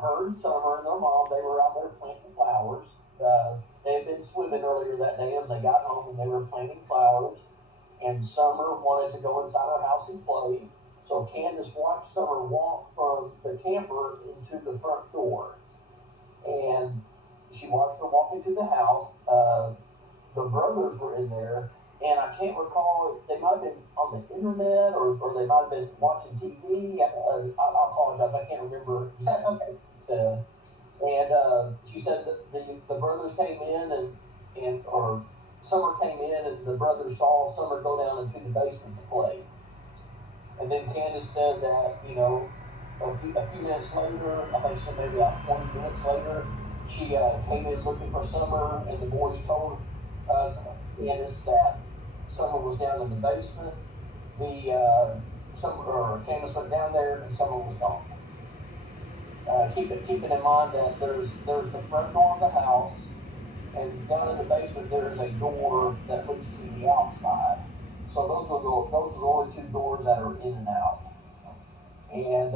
her and Summer and their mom, they were out there planting flowers. They had been swimming earlier that day, and they got home and they were planting flowers. And Summer wanted to go inside her house and play. So Candace watched Summer walk from the camper into the front door, and she watched her walk into the house. The brothers were in there, and I can't recall. They might have been on the internet, or they might have been watching TV. I apologize, I can't remember. That's okay. She said that the brothers came in and or Summer came in, and the brothers saw Summer go down into the basement to play. And then Candace said that, a few minutes later, I think she said maybe about 20 minutes later, she came in looking for Summer, and the boys told uh, Candace that Summer was down in the basement. Candace went down there, and Summer was gone. Keeping in mind that there's the front door of the house, and down in the basement there is a door that leads to the outside. So those are the only two doors that are in and out. And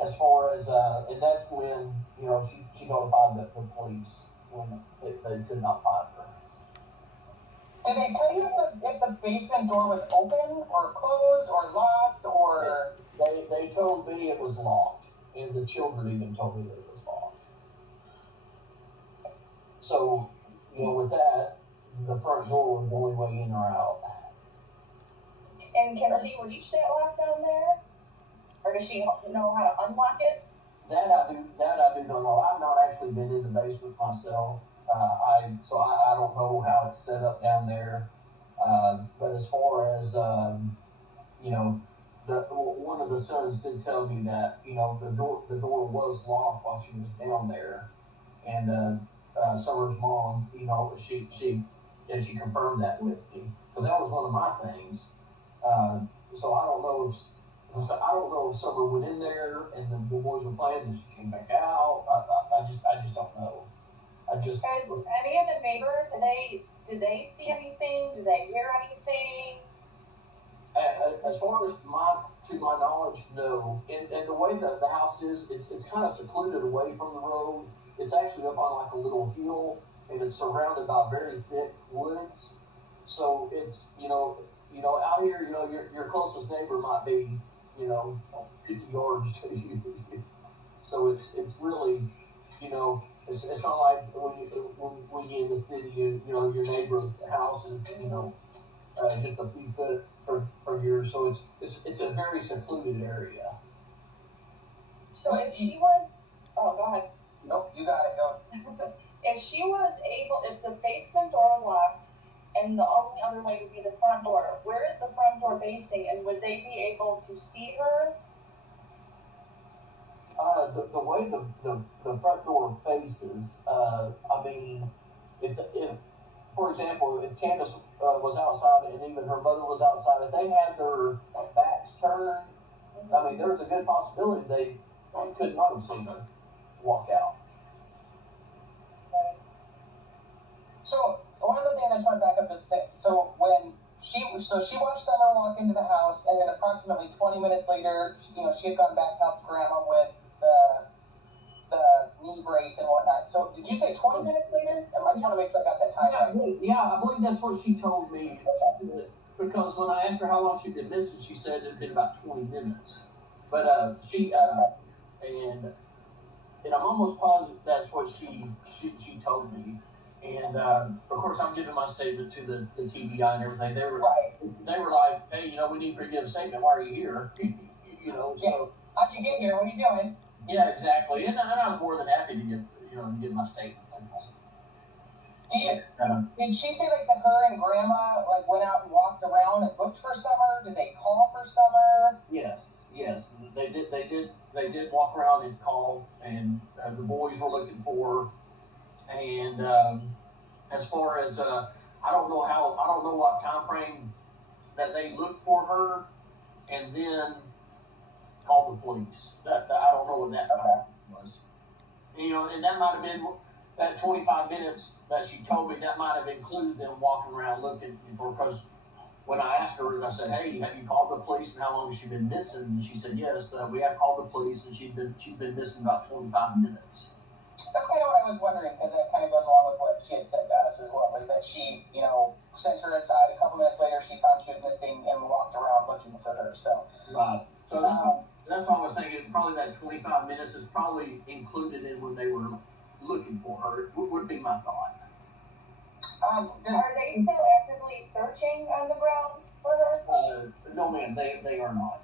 as far as and that's when she notified the police when they could not find her. Did they tell you if the basement door was open or closed or locked or? They told me it was locked, and the children even told me that it was locked. So with that, the front door was the only way in or out. And can she reach that lock down there? Or does she know how to unlock it? That I do not know. I've not actually been in the basement myself. I don't know how it's set up down there. But as far as one of the sons did tell me that the door was locked while she was down there, and Summer's mom, she confirmed that with me, because that was one of my things. So I don't know if Summer went in there and the boys were playing and she came back out. I just don't know. Has any of the neighbors, did they see anything? Did they hear anything? As far as to my knowledge, no. And the way that the house is, it's kind of secluded away from the road. It's actually up on like a little hill, and it's surrounded by very thick woods. So it's out here, your closest neighbor might be 50 yards to you. So it's really, it's not like when you're in the city, your neighbor's house is just a few foot from yours. So it's a very secluded area. So if she was, go ahead. Nope, you got it. Go. If the basement door was locked, and the only other way would be the front door, where is the front door facing, and would they be able to see her? The way the front door faces, if for example, if Candace was outside and even her mother was outside, if they had their backs turned, there's a good possibility they could not have seen her walk out. So one of the things I just want to back up is so when she watched Summer walk into the house, and then approximately 20 minutes later, she had gone back to help Grandma with the knee brace and whatnot. So did you say 20 minutes later? I just want to make sure I got that time right. Yeah, I believe that's what she told me. Because when I asked her how long she'd been missing, she said it had been about 20 minutes. But and I'm almost positive that's what she told me. And of course, I'm giving my statement to the TBI and everything. They were like, hey, we need for you to give a statement. Why are you here? So how'd you get here? What are you doing? Yeah, exactly. And I was more than happy to give my statement. Did she say that her and Grandma went out and walked around and looked for Summer? Did they call for Summer? Yes, they did walk around and call, and the boys were looking for her. And as far as I don't know what time frame that they looked for her, and then called the police. That I don't know what that time was. And that might have been that 25 minutes that she told me. That might have included them walking around looking for, because when I asked her, I said, "Hey, have you called the police and how long has she been missing?" And she said, "Yes, we have called the police and she's been missing about 25 minutes." That's kind of what I was wondering, because that kind of goes along with what she had said to us as well, is that she, sent her inside. A couple minutes later, she found she was missing and walked around looking for her. So, Right. So that's why I was thinking probably that 25 minutes is probably included in when they were looking for her. Would be my thought. Are they still actively searching on the ground for her? No, ma'am, they are not.